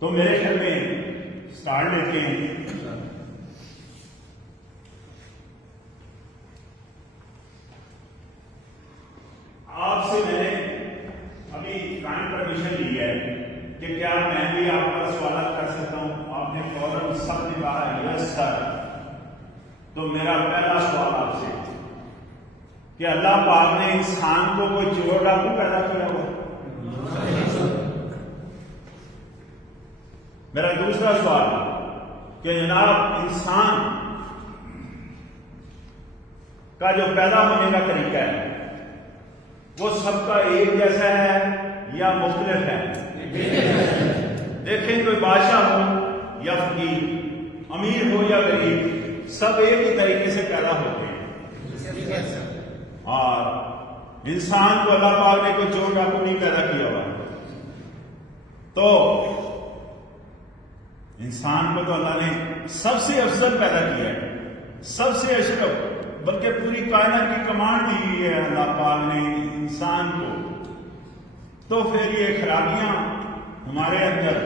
تو میرے خیال میں سٹارٹ لیتے ہیں. آپ سے میں نے ابھی کائنڈ پرمیشن لی ہے کہ کیا میں بھی آپ کا سوالات کر سکتا ہوں. آپ نے فوراً سب نے کہا یس سر. تو میرا پہلا سوال آپ سے کہ اللہ پاک نے انسان کو کوئی چور ڈاکو پیدا کیا ہوا؟ میرا دوسرا سوال کہ جناب انسان کا جو پیدا ہونے کا طریقہ ہے وہ سب کا ایک جیسا ہے یا مختلف ہے؟ دیکھیں کوئی بادشاہ ہو یا فقیر، امیر ہو یا غریب، سب ایک ہی طریقے سے پیدا ہوتے ہیں. اور انسان کو اللہ پاک نے کوئی چور ڈاکو نہیں پیدا کیا ہوا. تو انسان کو تو اللہ نے سب سے افضل پیدا کیا ہے، سب سے اشرف، بلکہ پوری کائنات کی کمانڈ دی ہوئی ہے اللہ پاک نے انسان کو. تو پھر یہ خرابیاں ہمارے اندر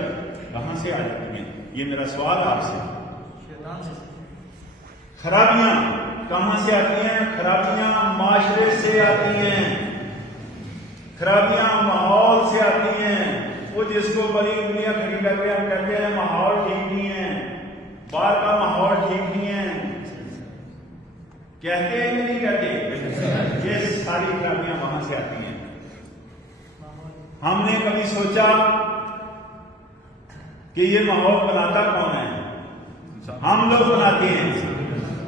کہاں سے آ جاتی ہیں؟ یہ میرا سوال آپ سے. خرابیاں کہاں سے آتی ہیں؟ خرابیاں معاشرے سے آتی ہیں، خرابیاں ماحول سے آتی ہیں. وہ جس کو بڑی انگلیاں کھڑی کر کے ہم کہتے ہیں ماحول ٹھیک نہیں ہے، باہر کا ماحول ٹھیک نہیں ہے، کہتے ہیں کہ نہیں کہتے؟ یہ ساری خرابیاں وہاں سے آتی ہیں. ہم نے کبھی سوچا کہ یہ ماحول بناتا کون ہے؟ ہم لوگ بناتے ہیں.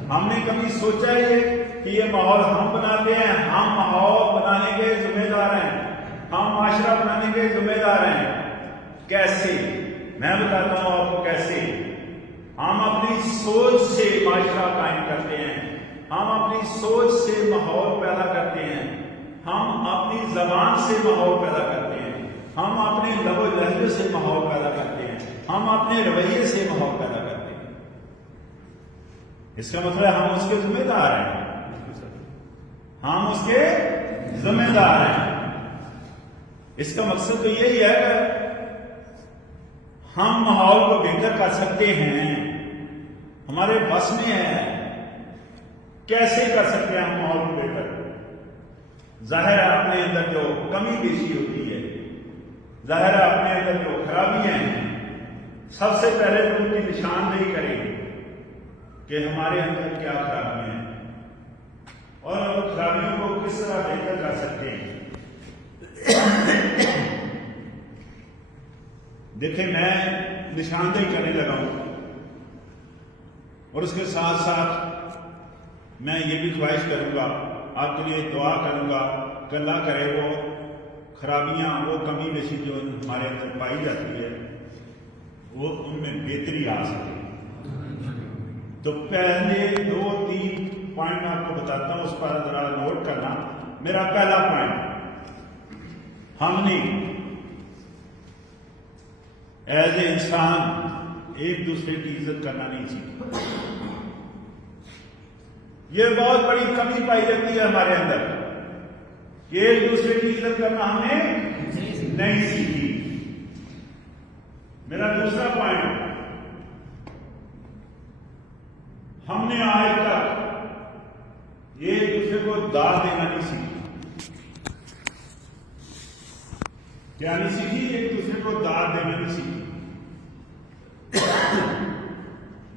ہم نے کبھی سوچا یہ کہ یہ ماحول ہم بناتے ہیں؟ ہم ماحول بنانے کے ذمہ دار ہیں، ہم معاشرہ بنانے کے ذمہ دار ہیں. کیسے؟ میں بتاتا ہوں آپ کو کیسے. ہم اپنی سوچ سے معاشرہ قائم کرتے ہیں، ہم اپنی سوچ سے ماحول پیدا کرتے ہیں، ہم اپنی زبان سے ماحول پیدا کرتے ہیں، ہم اپنے لب و لہجے سے ماحول پیدا کرتے ہیں، ہم اپنے رویے سے ماحول پیدا کرتے ہیں. اس کا مطلب ہم اس کے ذمہ دار ہیں، ہم اس کے ذمہ دار ہیں. اس کا مقصد تو یہی ہے کہ ہم ماحول کو بہتر کر سکتے ہیں، ہمارے بس میں ہے. کیسے کر سکتے ہیں ہم ماحول کو بہتر؟ ظاہر ہے اپنے اندر جو کمی بیشی ہوتی ہے، ظاہر ہے اپنے اندر جو خرابیاں ہیں، سب سے پہلے تو ان کی نشاندہی کریں کہ ہمارے اندر کیا خرابیاں ہیں اور ان خرابیوں کو کس طرح بہتر کر سکتے ہیں. دیکھیں میں نشاندہی کرنے لگا ہوں اور اس کے ساتھ ساتھ میں یہ بھی خواہش کروں گا، آپ کے لیے دعا کروں گا کہ اللہ کرے وہ خرابیاں، وہ کمی بیشی جو ہمارے اندر پائی جاتی ہے وہ ان میں بہتری آ سکے. تو پہلے 2-3 پوائنٹ میں آپ کو بتاتا ہوں، اس پر ذرا نوٹ کرنا. میرا پہلا پوائنٹ، ہم نے ایز اے انسان ایک دوسرے کی عزت کرنا نہیں سیکھا. یہ بہت بڑی کمی پائی جاتی ہے ہمارے اندر کہ ایک دوسرے کی عزت کرنا ہم نے نہیں سیکھی. میرا دوسرا پوائنٹ، ہم نے آج تک ایک دوسرے کو داد دینا نہیں سیکھی. کیا نہیں سیکھی؟ ایک دوسرے کو داد دینا نہیں سیکھی.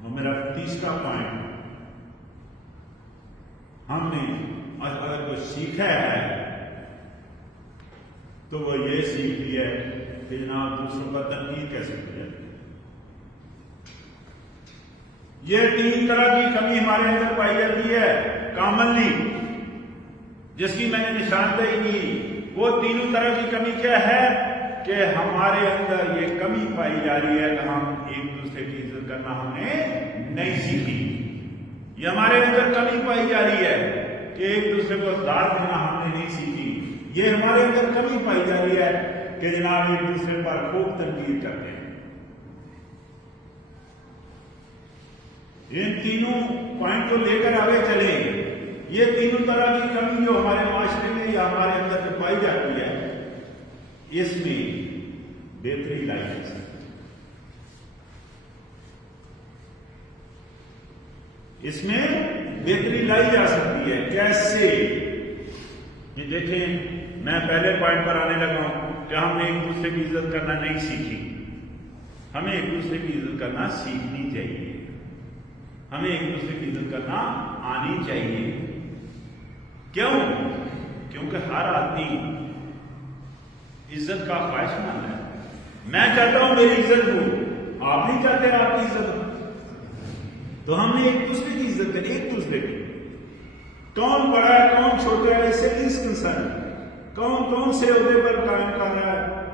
اور میرا تیسرا پوائنٹ، ہم نے اگر کچھ سیکھا ہے تو وہ یہ سیکھ لیا ہے کہ جناب دوسروں کا تنقید کیسے کیا جائے. یہ 3 طرح کی کمی ہمارے اندر پائی جاتی ہے کامنلی، جس کی میں نے نشاندہی کی. وہ 3 طرح کی کمی کیا ہے کہ ہمارے اندر یہ کمی پائی جا رہی ہے کہ ہم ایک دوسرے کی عزت کرنا ہم نے نہیں سیکھی. یہ ہمارے اندر کمی پائی جا رہی ہے کہ ایک دوسرے کو داد دینا ہم نے نہیں سیکھی. یہ ہمارے اندر کمی پائی جا رہی ہے کہ جناب ایک دوسرے پر خوب تنقید کرتے ہیں. ان تینوں پوائنٹ کو لے کر آگے چلیں. یہ 3 طرح کی کمی جو ہمارے معاشرے میں یا ہمارے اندر جو پائی جاتی ہے، اس میں بہتری لائی جا سکتی ہے. اس میں بہتری لائی جا سکتی ہے. کیسے؟ یہ دیکھیں، میں پہلے پوائنٹ پر آنے لگا ہوں کہ ہم نے ایک دوسرے کی عزت کرنا نہیں سیکھی. ہمیں ایک دوسرے کی عزت کرنا سیکھنی چاہیے. ہمیں ایک دوسرے کی عزت کرنا آنی چاہیے. کیوں؟ کیونکہ ہر آدمی عزت کا خواہش مند ہے. میں چاہتا ہوں میری عزت ہو، آپ نہیں چاہتے آپ کی عزت ہو. تو ہم نے ایک دوسرے کی عزت کرنی. ایک دوسرے کی کون بڑا ہے کون چھوٹا ہے اس سے لیس کنسرن. کون سے عہدے پر قائم کر رہا ہے،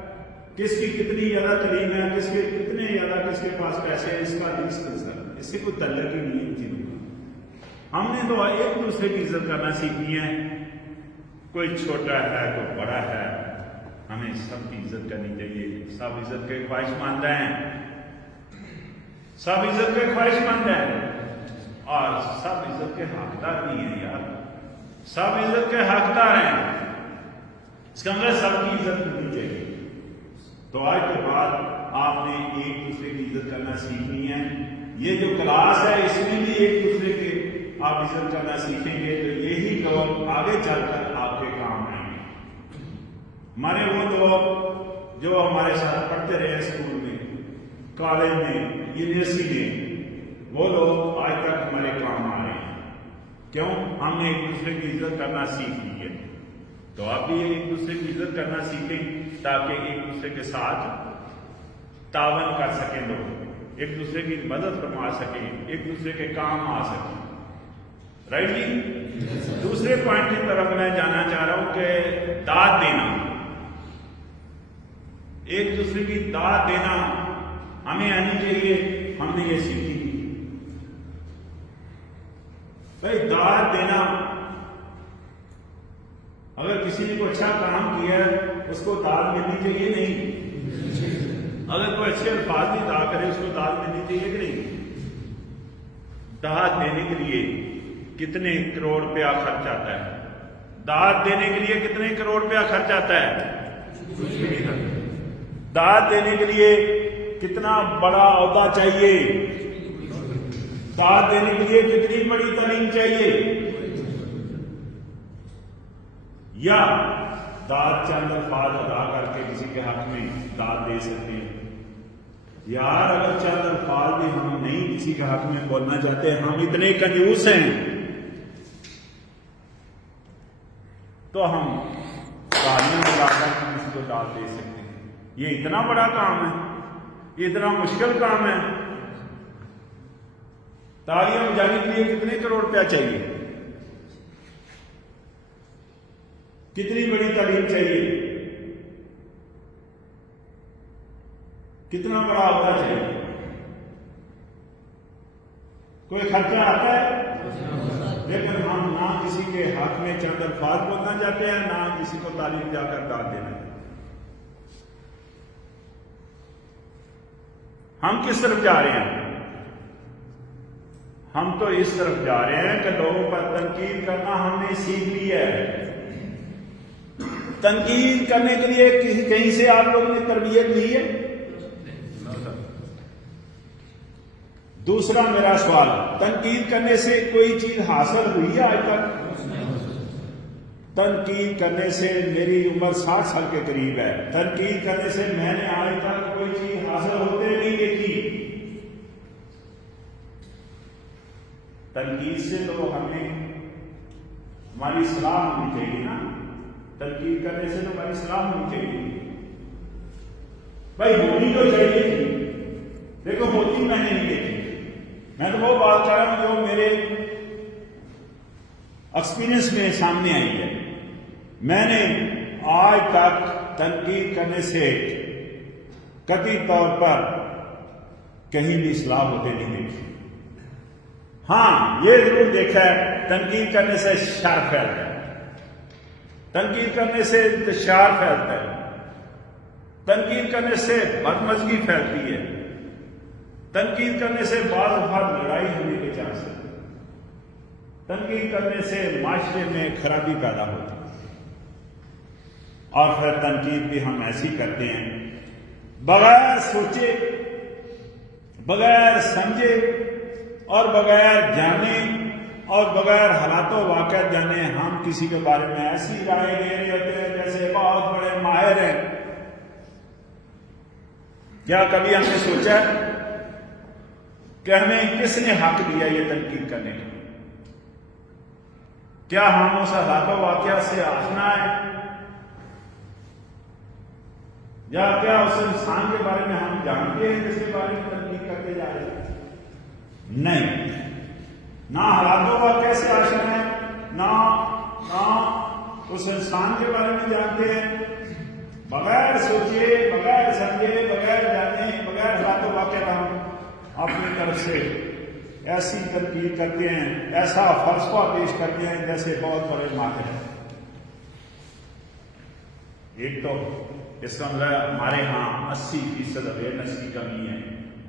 کس کی کتنی زیادہ تعلیم ہے، کس کے کتنے زیادہ، کس کے پاس پیسے ہیں، اس کا لیس کنسرن. اس سے کوئی تعلق ہی نہیں ان چیزوں کا. ہم نے تو ایک دوسرے کی عزت کرنا سیکھنی ہے. کوئی چھوٹا ہے کوئی بڑا ہے، ہمیں سب کی عزت کرنی چاہیے. سب عزت کے خواہش مند ہیں، سب عزت کے خواہش مند ہیں، اور سب عزت کے حقدار بھی ہیں. یار سب عزت کے حقدار ہیں. اس کا مطلب سب کی عزت کرنی چاہیے. تو آج کے بعد آپ نے ایک دوسرے کی عزت کرنا سیکھنی ہے. یہ جو کلاس ہے اس میں بھی ایک دوسرے کے آپ عزت کرنا سیکھیں گے تو یہی لوگ آگے چل کر آپ کے کام آئیں گے. ہمارے وہ لوگ جو ہمارے ساتھ پڑھتے رہے اسکول میں، کالج میں، یونیورسٹی میں، وہ لوگ آج تک ہمارے کام آ رہے ہیں. کیوں؟ ہم نے ایک دوسرے کی عزت کرنا سیکھ لی ہے. تو آپ بھی ایک دوسرے کی عزت کرنا سیکھیں تاکہ ایک دوسرے کے ساتھ تعاون کر سکیں، لوگ ایک دوسرے کی مدد فرما سکیں، ایک دوسرے کے کام آ سکیں. رائٹ جی؟ دوسرے پوائنٹ کی طرف میں جانا چاہ رہا ہوں کہ داد دینا. ایک دوسرے کی داد دینا ہمیں آنی چاہیے. ہم نے یہ سیکھی. بھائی داد دینا، اگر کسی نے کوئی اچھا کام کیا ہے اس کو داد ملنی چاہیے نہیں؟ اگر کوئی اچھے الفاظ بھی ادا کرے اس کو داد ملنی چاہیے کہ نہیں؟ داد دینے کے لیے کتنے کروڑ روپیہ خرچ آتا ہے؟ داد دینے کے لیے کتنے کروڑ روپیہ خرچ آتا ہے؟ داد دینے کے لیے کتنا بڑا عہدہ چاہیے؟ داد دینے کے لیے کتنی بڑی تعلیم چاہیے؟ یا داد چند الفاظ ادا کر کے کسی کے حق میں داد دے سکتے ہیں؟ یار اگر چند الفاظ بھی ہم نہیں کسی کے حق میں بولنا چاہتے، ہم اتنے کنجوس ہیں تو ہم تالیاں بجا کر کسی کو داد دے سکتے ہیں. یہ اتنا بڑا کام ہے، یہ اتنا مشکل کام ہے. تالیاں بجانے کے لیے کتنے کروڑ روپیہ چاہیے؟ کتنی بڑی تعلیم چاہیے؟ کتنا بڑا عہدہ چاہیے؟ کوئی خرچہ آتا ہے؟ لیکن ہم نہ کسی کے حق میں چند الفاظ بولنا چاہتے ہیں، نہ کسی کو تعلیم جا کر داد دینا. ہم کس طرف جا رہے ہیں؟ ہم تو اس طرف جا رہے ہیں کہ لوگوں پر تنقید کرنا ہم نے سیکھ لیا ہے. تنقید کرنے کے لیے کہیں سے آپ لوگوں نے تربیت لی ہے؟ دوسرا میرا سوال، تنقید کرنے سے کوئی چیز حاصل ہوئی ہے آج تک؟ تنقید کرنے سے میری عمر 60 سال کے قریب ہے. تنقید کرنے سے میں نے آج تک کوئی چیز حاصل ہوتے نہیں دیکھی. تنقید سے تو ہمیں ہماری صلاح ہونی چاہیے نا. تنقید کرنے سے تو ہماری صلاح ہونی چاہیے. بھائی ہونی تو چاہیے تھی، دیکھو ہوتی میں نے نہیں دیکھی. میں تو وہ بات کر رہا ہوں جو میرے ایکسپیرئنس میں سامنے آئی ہے. میں نے آج تک تنقید کرنے سے قطعی طور پر کہیں بھی اصلاح ہوتے نہیں دیکھی. ہاں یہ ضرور دیکھا ہے تنقید کرنے سے شر پھیلتا ہے، تنقید کرنے سے انتشار پھیلتا ہے، تنقید کرنے سے بدمزگی پھیلتی ہے، تنقید کرنے سے بعض اوقات لڑائی ہونے کے چانس ہے، تنقید کرنے سے معاشرے میں خرابی پیدا ہوتی ہے. اور پھر تنقید بھی ہم ایسی کرتے ہیں بغیر سوچے، بغیر سمجھے، اور بغیر جانے اور بغیر حالات و واقعات جانے ہم کسی کے بارے میں ایسی رائے دے رہے ہوتے ہیں جیسے بہت بڑے ماہر ہیں. کیا کبھی ہم نے سوچا کہ ہمیں کس نے حق دیا یہ تنقید کرنے کا؟ کیا ہم اس حالات و واقعات سے آشنا ہے، یا کیا اس انسان کے بارے میں ہم جانتے ہیں جس کے بارے میں تنقید کرتے جا رہے ہیں؟ نہیں، نہ حالات و واقعات سے آشنا ہے، نہ اس انسان کے بارے میں جانتے ہیں. بغیر سوچے، بغیر سمجھے، بغیر جانے، بغیر حالات و واقعات ہم اپنی طرف سے ایسی تنقید کرتے ہیں، ایسا فلسفہ پیش کرتے ہیں جیسے بہت بڑے ماہر ہیں. ایک تو اس کا مطلب ہمارے ہاں 80% اویئرنیس کی کمی ہے.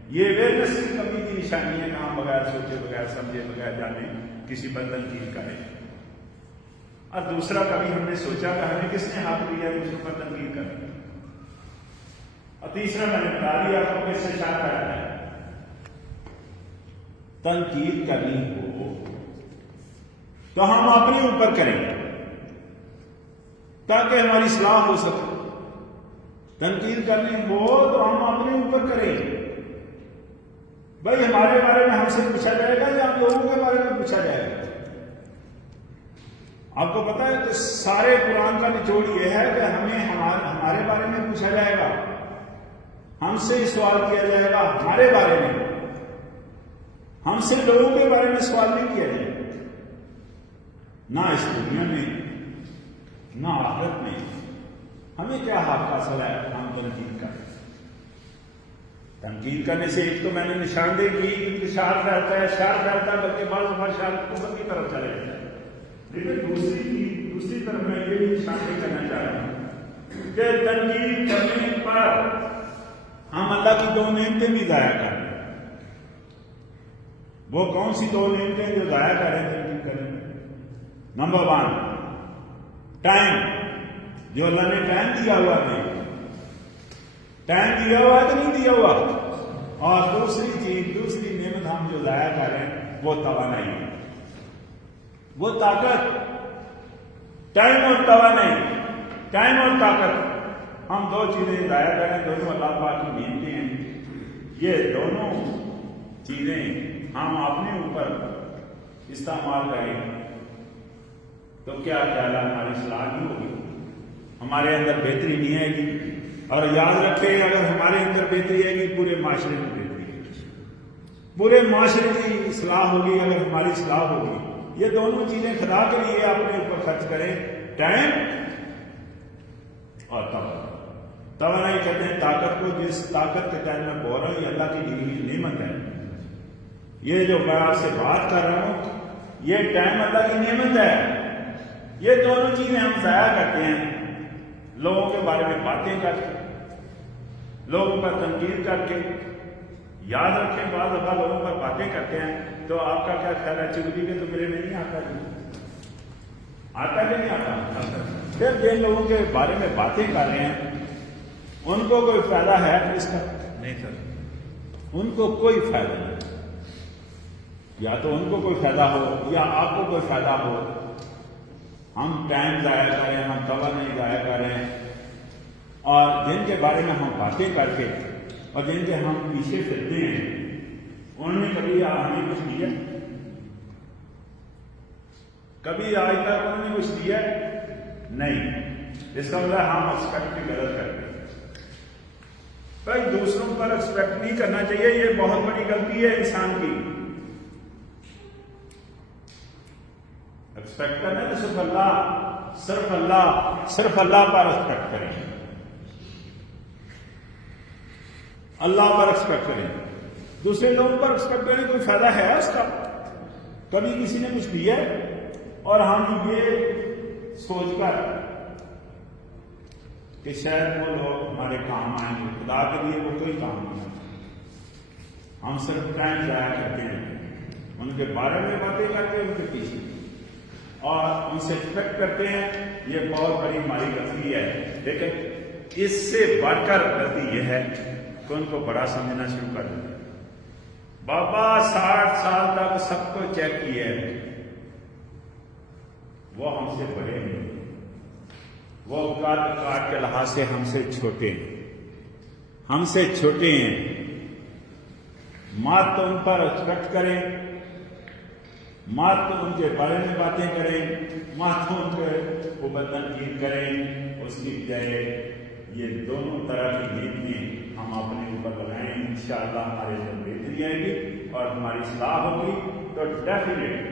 یہ اویئرنیس کی کمی کی نشانی ہے کہ ہم بغیر سوچے، بغیر سمجھے، بغیر جانے کسی پر تنقید کریں. اور دوسرا، کبھی ہم نے سوچا کہ ہمیں کس نے حق دیا ہے دوسروں پر تنقید کریں. اور تیسرا، میں نے بتا دیا آپ کو، اس سے شاید کرتا ہے تنقید کرنی ہو تو ہم اپنے اوپر کریں تاکہ ہماری اصلاح ہو سکے. تنقید کرنی ہو تو ہم اپنے اوپر کریں. بھائی ہمارے بارے میں ہم سے پوچھا جائے گا یا ہم لوگوں کے بارے میں پوچھا جائے گا؟ آپ کو پتا ہے کہ سارے قرآن کا نچوڑ یہ ہے کہ ہمیں ہمارے بارے میں پوچھا جائے گا، ہم سے سوال کیا جائے گا ہمارے بارے میں. ہم سے لوگوں کے بارے میں سوال نہیں کیا جائے گا، نہ اس دنیا میں نہ آخرت میں. ہمیں کیا حق حاصل ہے ہم تنقید کریں؟ تنقید کرنے سے ایک تو میں نے نشاندہی کی کہ انتشار پھیلتا ہے، شر پھیلتا ہے، بلکہ بعض دفعہ شر کفر کی طرف چلے جاتا ہے. لیکن دوسری طرف میں یہ بھی نشاندہی کرنا چاہ رہا ہوں کہ تنقید کرنے پر ہم اللہ کی 2 نعمتیں بھی ضائع کر رہے ہیں. وہ کون سی 2 نعمتیں جو ضائع کر رہے ہیں تنقید کرنے میں؟ Number 1، time. جو اللہ نے ٹائم دیا ہوا ہے، ٹائم دیا ہوا ہے کہ نہیں دیا ہوا؟ اور دوسری نعمت ہم جو ضائع کر رہے ہیں وہ توانائی ہے، وہ طاقت. ٹائم اور توانائی، ٹائم اور طاقت، ہم 2 چیزیں ضائع کر رہے ہیں. دونوں اللہ پاک کی نعمتیں ہیں. یہ دونوں چیزیں ہم اپنے اوپر استعمال کریں تو کیا خیال ہے ہماری اصلاح نہیں ہوگی، ہمارے اندر بہتری نہیں آئے گی. اور یاد رکھیں، اگر ہمارے اندر بہتری آئے گی پورے معاشرے میں بہتری آئے گی، پورے معاشرے کی اصلاح ہوگی اگر ہماری اصلاح ہوگی. یہ دونوں چیزیں خدا کے لیے اپنے اوپر خرچ کریں، ٹائم اور توانائی کہتے ہیں طاقت کو. جس طاقت کے تحت میں بول رہا ہوں یہ اللہ کی دی ہوئی نعمت ہے. یہ جو میں آپ سے بات کر رہا ہوں یہ ٹائم اللہ کی نعمت ہے. یہ دونوں چیزیں ہم ضائع کرتے ہیں لوگوں کے بارے میں باتیں کر کے، لوگوں پر تنقید کر کے. یاد رکھیں، بعض دفعہ لوگوں پر باتیں کرتے ہیں تو آپ کا کیا خیال ہے؟ چگلی کے تو میرے میں نہیں آتا جی، آتا کہ نہیں آتا؟ پھر جن لوگوں کے بارے میں باتیں کر رہے ہیں ان کو کوئی فائدہ ہے اس کا؟ نہیں سر، ان کو کوئی فائدہ نہیں. یا تو ان کو کوئی فائدہ ہو یا آپ کو کوئی فائدہ ہو. ہم ٹائم ضائع کر رہے ہیں، ہم توانائی ضائع کر رہے ہیں، اور جن کے بارے میں ہم باتیں کر کے اور جن کے ہم پیچھے پھرتے ہیں انہوں نے کبھی ہمیں کچھ دیا؟ کبھی آج تک انہوں نے کچھ دیا نہیں. اس کا مطلب ہم ایکسپیکٹ بھی غلط کرتے ہیں. بھائی دوسروں پر ایکسپیکٹ نہیں کرنا چاہیے، یہ بہت بڑی غلطی ہے انسان کی. ایکسپیکٹ کرنا تو صرف اللہ پر ایکسپیکٹ کریں، اللہ پر ایکسپیکٹ کریں. دوسرے لوگوں پر ایکسپیکٹ کریں کوئی فائدہ ہے اس کا؟ کبھی کسی نے کچھ دیا اور ہم یہ سوچ کر کہ شاید وہ لوگ ہمارے کام آئیں گے، خدا کے لیے وہ کوئی کام نہیں آتا. ہم صرف ٹائم ضائع کرتے ہیں، ان کے بارے میں باتیں کرتے ہیں، ان کے پیچھے اور ان سے ایکسپیکٹ کرتے ہیں. یہ بہت بڑی ہماری غلطی ہے. لیکن اس سے بڑھ کر غلطی یہ ہے کہ ان کو بڑا سمجھنا شروع کر دیتے ہیں. بابا 60 سال تک سب کو چیک کیا ہے، وہ ہم سے بڑے ہیں، وہ قد کاٹ کے لحاظ سے ہم سے چھوٹے ہیں، مات تو ان پر ایکسپیکٹ کریں، مات تو ان کے بارے میں باتیں کریں، مات تو ان کے اوپر تنقید کریں، اس کی بجائے یہ دونوں طرح کی نیتیں ہم اپنے اوپر لگائیں، انشاءاللہ ہمارے اندر بہتری آئے گی اور ہماری اصلاح ہوگی تو ڈیفینیٹلی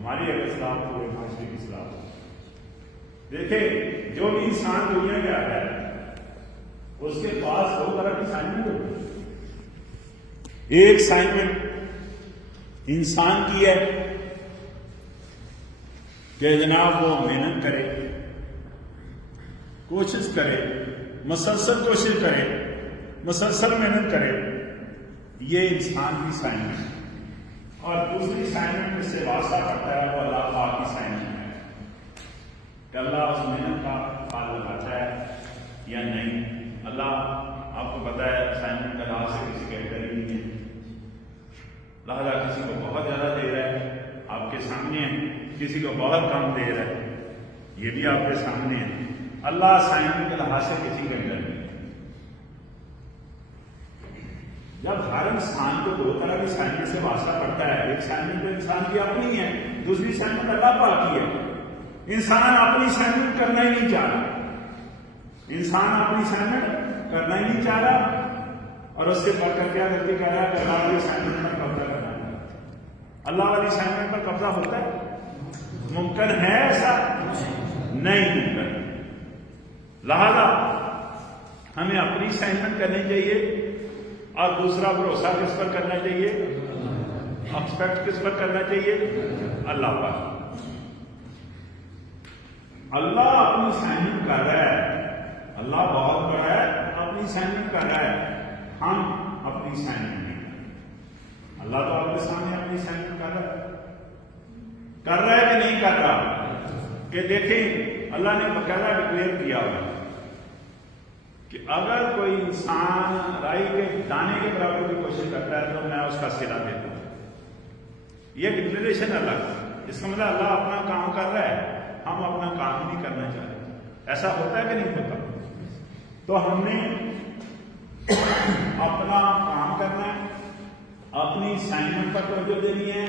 ہماری اگر اصلاح پورے معاشرے کی اصلاح ہوگی۔ دیکھیں جو بھی انسان دنیا میں آتا ہے اس کے پاس دو طرح کی اسائنمنٹ ہوتی ہے۔ ایک اسائنمنٹ انسان کی ہے کہ جناب وہ محنت کرے، کوشش کرے، مسلسل کوشش کرے، مسلسل محنت کرے، یہ انسان کی اسائنمنٹ۔ اور دوسری اسائنمنٹ جس سے واسطہ کرتا ہے وہ اللہ پاک کی اسائنمنٹ ہے کہ اللہ اس محنت کا پھل لگاتا ہے یا نہیں۔ اللہ آپ کو پتا ہے اسائنمنٹ کا لحاظ سے کسی کا ادھر ہی نہیں ہے، لہٰذا کسی کو بہت زیادہ دے رہا ہے آپ کے سامنے ہے، کسی کو بہت کم دے رہا ہے یہ بھی آپ کے سامنے ہے۔ اللہ اسائنمنٹ کے لحاظ سے کسی کا ادھر نہیں ہے۔ جب ہر انسان کو دو طرح کی اسائنمنٹ سے واسطہ پڑتا ہے، ایک اسائنمنٹ انسان کی اپنی ہے، دوسری اسائنمنٹ اللہ پاک کی ہے۔ انسان اپنی اسائنمنٹ کرنا ہی نہیں چاہ رہا، انسان اپنی اسائنمنٹ کرنا ہی نہیں چاہ رہا اور اس سے بڑھ کر کیا کرتے کہہ رہا ہے کہ اللہ والی اسائنمنٹ پر قبضہ کرنا ہے۔ اللہ والی اسائنمنٹ پر قبضہ ہوتا ہے؟ ممکن ہے ایسا؟ نہیں ممکن۔ لہذا ہمیں اپنی اسائنمنٹ کرنی چاہیے اور دوسرا بھروسہ کس پر کرنا چاہیے، ایکسپیکٹ کس پر کرنا چاہیے، اللہ پر۔ اللہ اپنی اسائنمنٹ کر رہا ہے، اللہ بہت بڑا ہے، اپنی اسائنمنٹ کر رہا ہے، ہم اپنی اسائنمنٹ نہیں کر رہے۔ اللہ تو آپ کے سامنے اپنی اسائنمنٹ کر رہا ہے کہ نہیں کر رہا؟ کہ دیکھیں اللہ نے باقاعدہ ڈکلیئر کیا ہوا کہ اگر کوئی انسان رائی کے دانے کے برابر کی کوشش کرتا ہے تو میں اس کا صلہ دیتا ہوں۔ یہ ڈکلیریشن اللہ ہے، اس کا مطلب اللہ اپنا کام کر رہا ہے، ہم اپنا کام نہیں کرنا چاہتے۔ ایسا ہوتا ہے کہ نہیں ہوتا؟ تو ہم نے اپنا کام کرنا ہے، اپنی اسائنمنٹ پر توجہ دینی ہے۔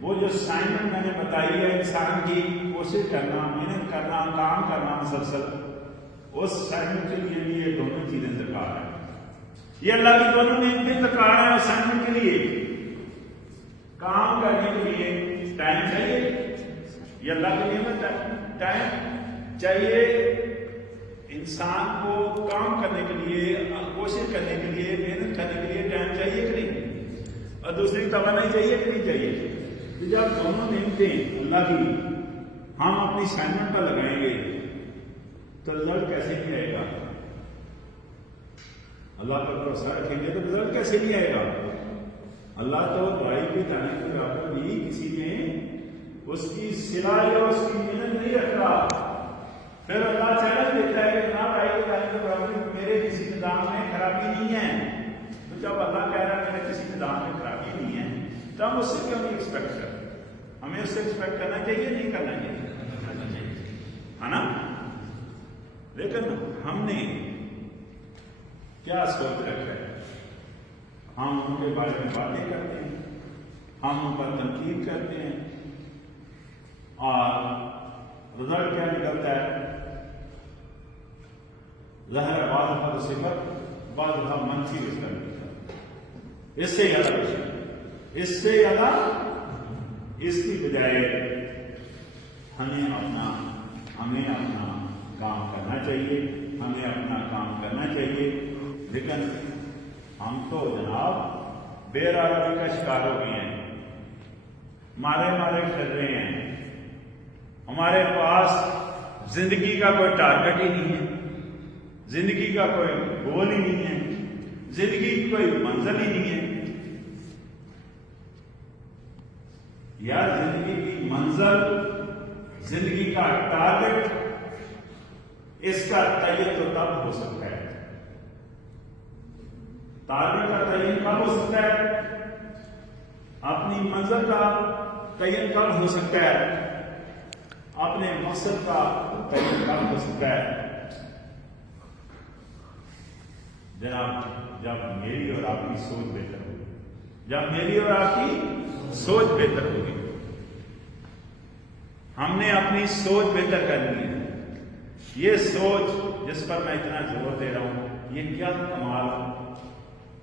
وہ جو اسائنمنٹ میں نے بتائی ہے انسان کی کوشش کرنا، محنت کرنا، کام کرنا مسلسل، اس اسائنمنٹ کے لیے بھی یہ دونوں چیزیں درکار ہیں۔ یہ اللہ کی دونوں نعمتیں درکار ہیں اسائنمنٹ کے لیے۔ کام کرنے کے لیے ٹائم چاہیے، یہ اللہ کی نعمت ہے، ٹائم چاہیے انسان کو کام کرنے کے لیے، کوشش کرنے کے لیے، محنت کرنے کے لیے ٹائم چاہیے کہ نہیں؟ اور دوسری توانائی چاہیے کہ نہیں چاہیے؟ تو جب دونوں نعمتیں اللہ کی ہم اپنی اسائنمنٹ پر لگائیں گے تو رزلٹ کیسے نہیں آئے گا؟ اللہ پر بھروسہ رکھیں گے تو رزلٹ کیسے نہیں آئے گا؟ اللہ تو دوائی کے دانے کے برابر بھی کسی نے اس کی صلہ یا اس کی محنت نہیں رکھتا۔ پھر اللہ چیلنج دیتا ہے کہ جناب دوائی کے دانے کے برابر میرے کسی نظام میں خرابی نہیں ہے۔ تو جب اللہ کہہ رہا ہے میرے کسی نظام میں خرابی نہیں ہے تو ہم اس سے کیوں نہیں ایکسپیکٹ کرتے؟ ہمیں اس سے ایکسپیکٹ کرنا چاہیے نہیں کرنا چاہیے، ہے نا؟ لیکن ہم نے کیا سوچ رکھا ہے؟ ہم ان کے بارے میں باتیں کرتے ہیں، ہم ان پر تنقید کرتے ہیں اور رزلٹ کیا نکلتا ہے؟ ظاہر ہے بعض دفعہ صفر، بعض دفعہ منفی اس کا نکلتا ہے۔ اس سے زیادہ اس کی بجائے ہمیں اپنا کام کرنا چاہیے، ہمیں اپنا کام کرنا چاہیے۔ لیکن ہم تو جناب بے آرامی کا شکار ہو گئے ہیں، مارے پھر رہے ہیں۔ ہمارے پاس زندگی کا کوئی ٹارگٹ ہی نہیں ہے، زندگی کا کوئی گول ہی نہیں ہے، زندگی کی کوئی منزل ہی نہیں ہے۔ یا زندگی کی منزل، زندگی کا ٹارگٹ، اس کا تعین تو تب ہو سکتا ہے، ٹارگٹ کا تعین کب ہو سکتا ہے اپنی منزل کا تعین کب ہو سکتا ہے؟ اپنے مقصد کا تعین کب ہو سکتا ہے؟ جناب جب میری اور آپ کی سوچ بہتر ہوگی، جب میری اور آپ کی سوچ بہتر ہوگی۔ ہم نے اپنی سوچ بہتر کرنی ہے۔ یہ سوچ جس پر میں اتنا زور دے رہا ہوں، یہ کیا کمال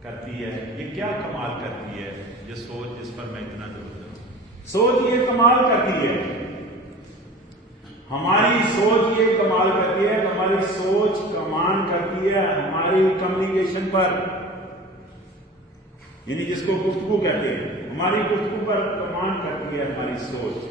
کرتی ہے، یہ کیا کمال کرتی ہے؟ یہ سوچ جس پر میں اتنا زور دے رہا ہوں، سوچ یہ کمال کرتی ہے، ہماری سوچ یہ کمال کرتی ہے، ہماری سوچ کمان کرتی ہے ہماری کمیونیکیشن پر، یعنی جس کو گفتگو کہتے ہیں، ہماری گفتگو پر کمان کرتی ہے ہماری سوچ۔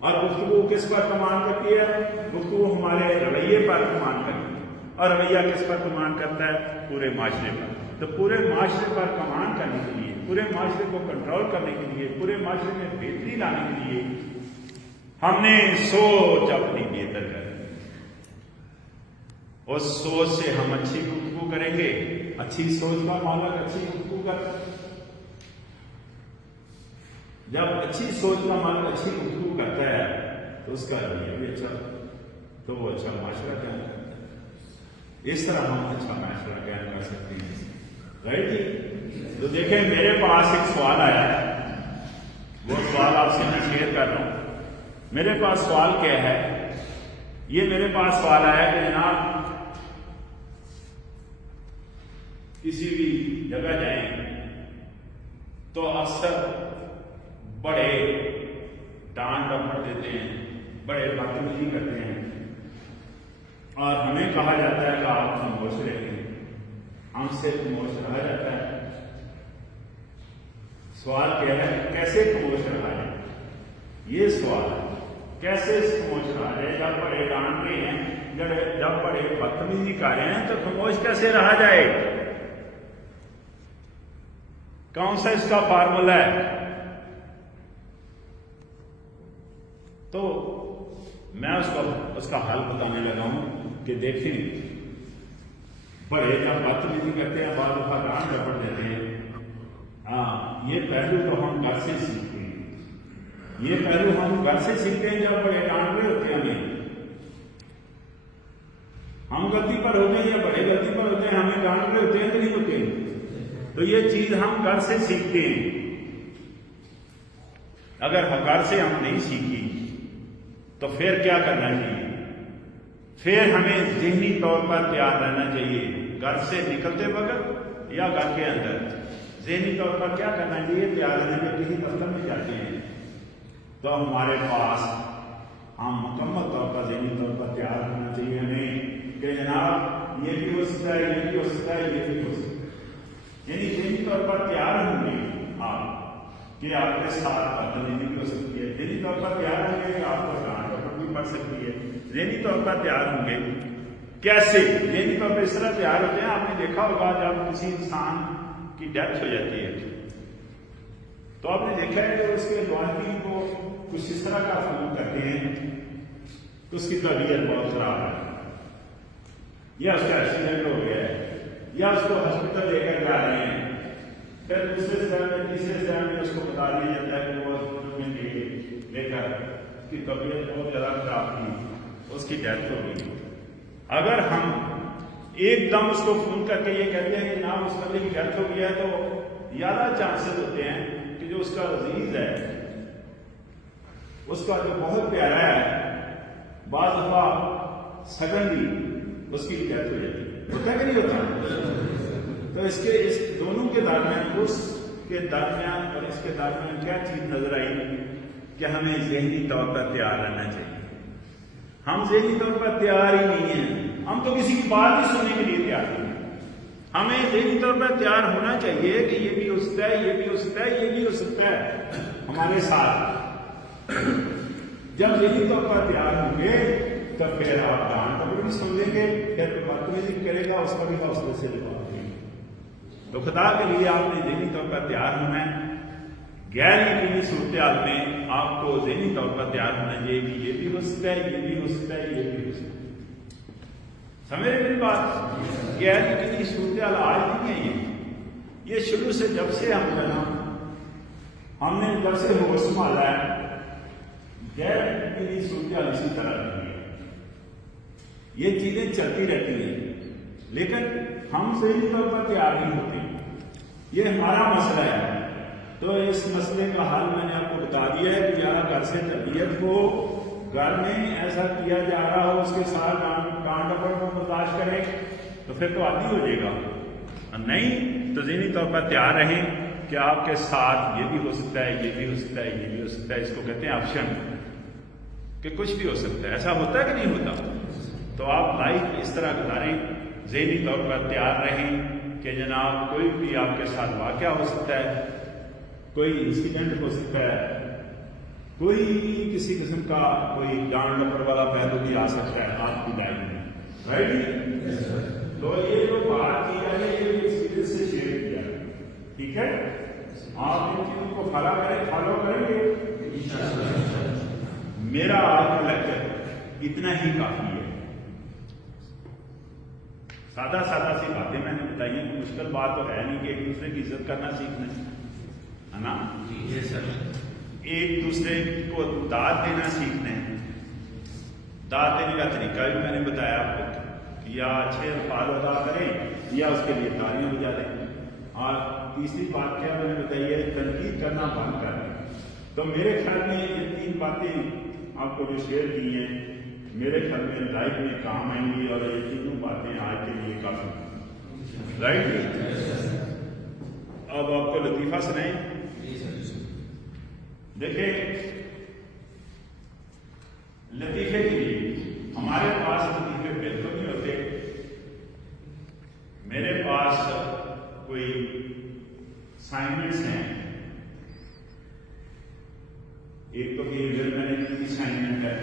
اور گفتگو کس پر کمان کرتی ہے؟ گفتگو ہمارے رویے پر کمان کرتی ہے، اور رویہ کس پر کمان کرتا ہے؟ پورے معاشرے پر۔ تو پورے معاشرے پر کمان کرنے کے لیے، پورے معاشرے کو کنٹرول کرنے کے لیے، پورے معاشرے میں بہتری لانے کے لیے ہم نے سوچ اپنی بہتر کرنی ہے۔ اس سوچ سے ہم اچھی گفتگو کریں گے، اچھی سوچ کا مالک اچھی گفتگو کرتا ہے۔ جب اچھی سوچ کا مالک اچھی گفتگو کرتا ہے تو اس کا رویہ بھی اچھا، تو وہ اچھا معاشرہ قائم کرتا ہے۔ اس طرح ہم اچھا معاشرہ قائم کر سکتے ہیں، رائٹ جی؟ تو دیکھیں میرے پاس ایک سوال آیا ہے، وہ سوال آپ سے میں شیئر کر رہا ہوں۔ میرے پاس سوال کیا ہے؟ یہ میرے پاس سوال آیا کہ جناب کسی بھی جگہ جائیں تو اکثر بڑے ڈانٹ ڈپٹ دیتے ہیں، بڑے بدتمیزی کرتے ہیں، اور ہمیں کہا جاتا ہے کہ آپ خاموش رہیں، ہم سے خاموش رہا جاتا ہے۔ سوال کیا ہے؟ کیسے خاموش رہا جائے؟ یہ سوال ہے، کیسے خاموش رہا جائے؟ جب بڑے ڈانٹ رہے ہیں، جب بڑے بدتمیزی کر رہے ہیں تو خاموش کیسے رہا جائے؟ کون سا اس کا فارمولا ہے؟ تو میں اس کا حل بتانے لگا ہوں کہ دیکھیں، بڑے جب بدتمیزی کرتے ہیں، بعض دفعہ ڈانٹ ڈپٹ دیتے ہیں، ہاں یہ پہلو تو ہم گھر سے سیکھتے ہیں، یہ پہلو ہم گھر سے سیکھتے ہیں۔ جب بڑے ڈانٹ رہے ہوتے ہیں ہم غلطی پر ہوتے ہیں یا بڑے غلطی پر ہوتے ہیں، ہمیں ڈانٹ رہے ہوتے ہیں کہ نہیں ہوتے ہیں، تو یہ چیز ہم گھر سے سیکھتے ہیں۔ اگر گھر سے ہم نہیں سیکھی تو پھر کیا کرنا چاہیے؟ پھر ہمیں ذہنی طور پر تیار رہنا چاہیے، گھر سے نکلتے وقت یا گھر کے اندر ذہنی طور پر کیا کرنا چاہیے؟ تیار رہنا چاہیے۔ کسی دفتر میں جاتے ہیں تو ہمارے پاس ہم مکمل طور پر ذہنی طور پر تیار ہونا چاہیے ہمیں کہ جناب یہ بھی ہو سکتا ہے، یہ بھی ہو سکتا ہے، یہ بھی ہو سکتا ہے، یعنی ذہنی طور پر تیار ہوں گے آپ کہ آپ کے ساتھ بدتمیزی بھی ہو سکتی ہے، ذہنی طور پر تیار ہوں گے کہ آپ کو ڈانٹ ڈپٹ بھی پڑ سکتی ہے، ذہنی طور پر تیار ہوں گے۔ کیسے ذہنی طور پر اس طرح تیار ہوتے ہیں؟ آپ نے دیکھا ہوگا جب کسی انسان کی ڈیتھ ہو جاتی ہے تو آپ نے دیکھا ہے کہ اس کے والدین کو کچھ اس طرح کا سلوک کرتے ہیں تو اس کی طبیعت بہت خراب ہے، یا اس کا ایکسیڈنٹ ہو گیا ہے، یا اس کو ہاسپٹل لے کر جا رہے ہیں، پھر دوسرے سال میں تیسرے سال میں اس کو بتا دیا جاتا ہے کہ وہ ہاسپٹل میں لے کر اس کی طبیعت بہت زیادہ خراب تھی، اس کی ڈیتھ ہو گئی۔ اگر ہم ایک دم اس کو فون کر کے یہ کہتے ہیں کہ جناب اس بندے کی ڈیتھ ہو گیا ہے، تو زیادہ چانسز ہوتے ہیں کہ جو اس کا عزیز ہے، اس کا جو بہت پیارا ہے، بعض دفعہ سڈنلی اس کی ڈیتھ ہو جاتی ہے، ہوتا ہے کہ نہیں ہوتا؟ تو اس دونوں کے درمیان، اس کے درمیان اور اس کے درمیان کیا چیز نظر آئی کہ ہمیں ذہنی طور پر تیار رہنا چاہیے۔ ہم ذہنی طور پر تیار ہی نہیں ہیں، ہم تو کسی کی بات ہی سننے کے لیے تیار نہیں ہیں۔ ہمیں ذہنی طور پر تیار ہونا چاہیے کہ یہ بھی ہو سکتا ہے، یہ بھی ہو سکتا ہے، یہ بھی ہو سکتا ہے ہمارے ساتھ۔ جب ذہنی طور پر تیار ہوں گے تو پھر آپ ڈانٹ ڈپٹ بھی سن لیں گے، پھر بدتمیزی کرے گا اس کا بھی حوصلے سے جواب دیں گے۔ تو خدا کے لیے آپ نے ذہنی طور پر تیار ہونا ہے۔ غیر یقینی صورتحال میں آپ کو ذہنی طور پر تیار ہونا چاہیے کہ یہ بھی ہو سکتا ہے، یہ بھی ہو سکتا ہے، یہ بھی ہو سکتا ہے۔ سمجھ رہے میری بات؟ غیر یقینی صورتحال آج نہیں ہے، یہ شروع سے جب سے ہم نے جب سے ہوش سنبھالا ہے غیر میری صورتحال اسی طرح رہتی ہے، یہ چیزیں چلتی رہتی ہیں، لیکن ہم ذہنی طور پر تیار نہیں ہوتے، یہ ہمارا مسئلہ ہے۔ تو اس مسئلے کا حل میں نے آپ کو بتا دیا ہے کہ یہاں گھر سے تربیت کو گھر میں ایسا کیا جا رہا ہو، اس کے ساتھ ڈانٹ ڈپٹ کو برداشت کریں تو پھر تو عادی ہو جائے گا، نہیں تو ذہنی طور پر تیار رہیں کہ آپ کے ساتھ یہ بھی ہو سکتا ہے، یہ بھی ہو سکتا ہے، یہ بھی ہو سکتا ہے۔ اس کو کہتے ہیں آپشن، کہ کچھ بھی ہو سکتا ہے۔ ایسا ہوتا ہے کہ نہیں ہوتا؟ تو آپ لائف اس طرح گزاریں، ذہنی طور پر تیار رہیں کہ جناب کوئی بھی آپ کے ساتھ واقعہ ہو سکتا ہے، کوئی انسیڈنٹ ہو سکتا ہے، کوئی کسی قسم کا کوئی ڈانٹ ڈپٹ والا پہلو بھی آ سکتا ہے آپ کی لائف میں، رائٹ؟ تو یہ جو بات کی ہے یہ ایکسپیرینس سے شیئر کیا ہے، ٹھیک ہے؟ آپ ان چیزوں کو فالو کریں گے، میرا آج کا لیکچر اتنا ہی کافی ہے۔ سادہ سادہ سی باتیں میں نے بتائی ہیں، مشکل بات تو ہے نہیں کہ ایک دوسرے کی عزت کرنا سیکھنا ہے نا، ایک دوسرے کو داد دینا سیکھنا ہے۔ داد دینے کا طریقہ بھی میں نے بتایا آپ کو، یا اچھے الفاظ ادا کریں یا اس کے لیے تالیاں بجا دیں۔ اور تیسری بات کیا میں نے بتائی ہے، تنقید کرنا بند کر دیں۔ تو میرے خیال میں یہ تین باتیں آپ کو جو شیئر کی ہیں میرے خیال میں لائف میں کام آئیں گی، اور یہ تینوں باتیں آج کے لیے کافی، رائٹ؟ اب آپ کو لطیفہ سنائیں۔ دیکھیں لطیفے کے لیے ہمارے پاس لطیفے بالکل نہیں ہوتے، میرے پاس کوئی اسائنمنٹس ہیں، ایک تو بہیویئر مینجمنٹ کی اسائنمنٹ ہے،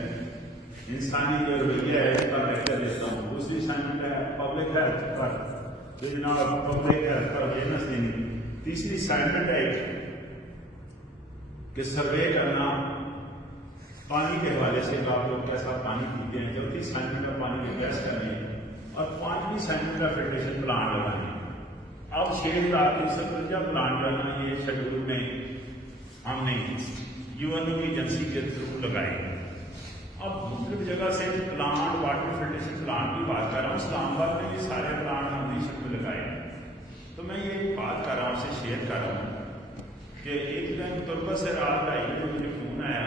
انسانی جو رویہ ہے اس کا لیکچر دیتا ہوں، دوسری اسائنمنٹ ہے پبلک ہیلتھ پر، پبلک ہیلتھ پر اویئرنیس دینی، تیسری اسائنمنٹ ہے کہ سروے کرنا پانی کے حوالے سے آپ لوگ کیسا پانی پیتے ہیں، چوتھی اسائنمنٹ ہے پانی کی گیس کرنی ہے، اور پانچویں اسائنمنٹ ہے فلٹریشن پلانٹ لگانے۔ اب 6,353 پلانٹ لگانا یہ شیڈول میں ہم نے UNO کی ایجنسی کے تھرو لگائے۔ اب مختلف جگہ سے پلانٹ، واٹر فلٹریشن پلانٹ کی بات کر رہا ہوں، اسلام آباد میں یہ سارے پلانٹ ہم نے شکل میں لگائے۔ تو میں یہ بات کر رہا ہوں، سے شیئر کر رہا ہوں کہ ایک دن تربت سے رات 2:30 بجے مجھے فون آیا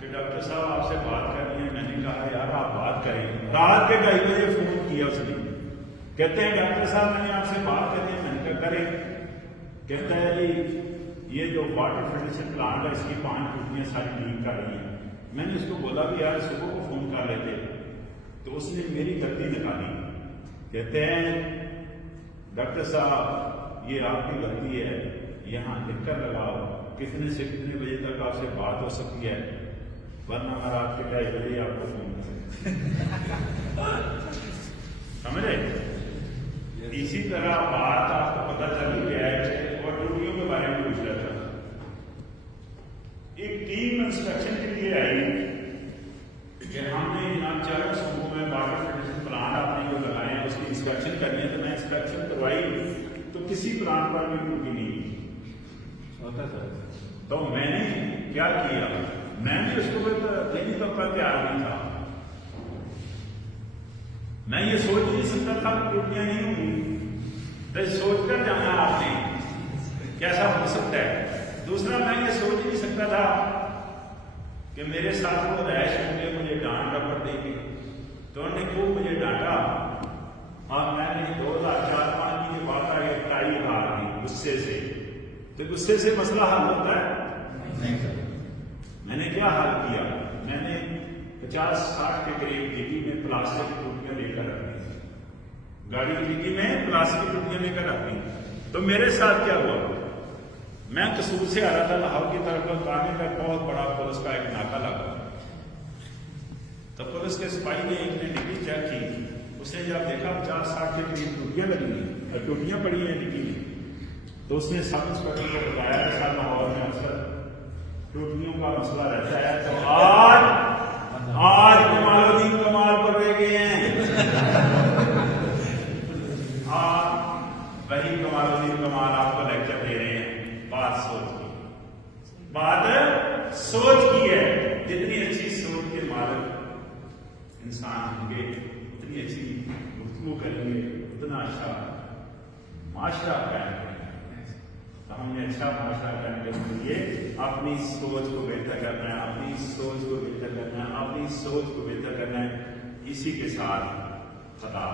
کہ ڈاکٹر صاحب آپ سے بات کرنی ہے۔ میں نے کہا یار آپ بات کریں، رات کے 2:30 بجے فون کیا اس نے، کہتے ہیں ڈاکٹر صاحب میں نے آپ سے بات کرنی ہے۔ میں نے کہا کریں، کہتا ہے جی یہ جو واٹر فلٹریشن پلانٹ ہے اس کی 5 ٹوٹیاں ساری لیک کر رہی ہیں۔ میں نے اس کو بولا بھی یار صبح کو فون کر لیتے، تو اس نے میری غلطی نکالی، کہتے ہیں ڈاکٹر صاحب یہ آپ کی غلطی ہے، یہاں لکھ کر لگاؤ کتنے سے کتنے بجے تک آپ سے بات ہو سکتی ہے، ورنہ میں رات کے 2:30 بجے آپ کو فون کروں۔ سمجھے؟ اسی طرح بات آپ کو پتہ چل گیا ہے، اور ڈیوٹیوں کے بارے میں پوچھ رہا تھا۔ ایک ٹیم انسٹرکشن کے لیے آئی کہ ہم نے ان 4 صوبوں میں واٹر فلٹریشن پلانٹ آپ نے جو لگائے ہیں اس کی انسپیکشن کرنی ہے۔ تو میں انسپیکشن کروائی تو کسی پلانٹ پر بھی ٹوٹی نہیں ہوتا تھا۔ تو میں نے کیا کیا، میں بھی اس کو ذہنی طور پر تیار نہیں تھا، میں یہ سوچ نہیں سکتا تھا کہ ٹوٹیاں نہیں ہوں گی، تو سوچ کر جانا آپ نے کیسا ہو سکتا ہے۔ دوسرا میں یہ سوچ نہیں سکتا تھا کہ میرے ساتھ وہ رہائش ہوں گے، مجھے ڈانٹ ڈپٹ دیں گے، تو انہوں نے خوب مجھے ڈانٹا، اور میں نے 2004-5 کی یہ بات آگے ٹائی ہار دی غصے سے۔ تو غصے سے مسئلہ حل ہوتا ہے؟ میں نے کیا حل کیا، میں نے 50-60 کے قریب ڈگی میں پلاسٹک کی ٹوٹیاں لے کر رکھ دی، گاڑی کی ڈگی میں پلاسٹک کی ٹوٹیاں لے کر رکھ دی۔ تو میرے ساتھ کیا ہوا، میں قصور سے آ رہا تھا لاہور کی طرف، کانے کا بہت بڑا پولیس کا ایک ناکہ لگا، تو پولیس کے سپاہی نے ایک نے ڈگی چیک کی، اس نے جب دیکھا 50-60 کے قریب ٹوٹیاں لگی ہیں اور ٹوٹیاں پڑی ہیں ڈگی میں، تو اس نے سب انسپیکٹر کو بتایا کہ سر لاہور میں اکثر ٹوٹیوں کا مسئلہ رہتا ہے۔ تو آج کمال الدین کمال پر رہ گئے ہیں، وہی کمال الدین کمال آپ کو لیکچر دے رہے ہیں، بات سوچ کے بات سوچ کی ہے. جتنی اچھی سوچ کے مالک انسان ہوں گے اتنی اچھی گفتگو کریں گے اتنا اچھا معاشرہ قائم کریں گے. تو ہم نے اچھا معاشرہ قائم کرنے کے لیے اپنی سوچ کو بہتر کرنا ہے, اپنی سوچ کو بہتر کرنا ہے, اپنی سوچ کو بہتر کرنا ہے. اسی کے ساتھ خدا.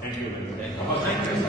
Thank you.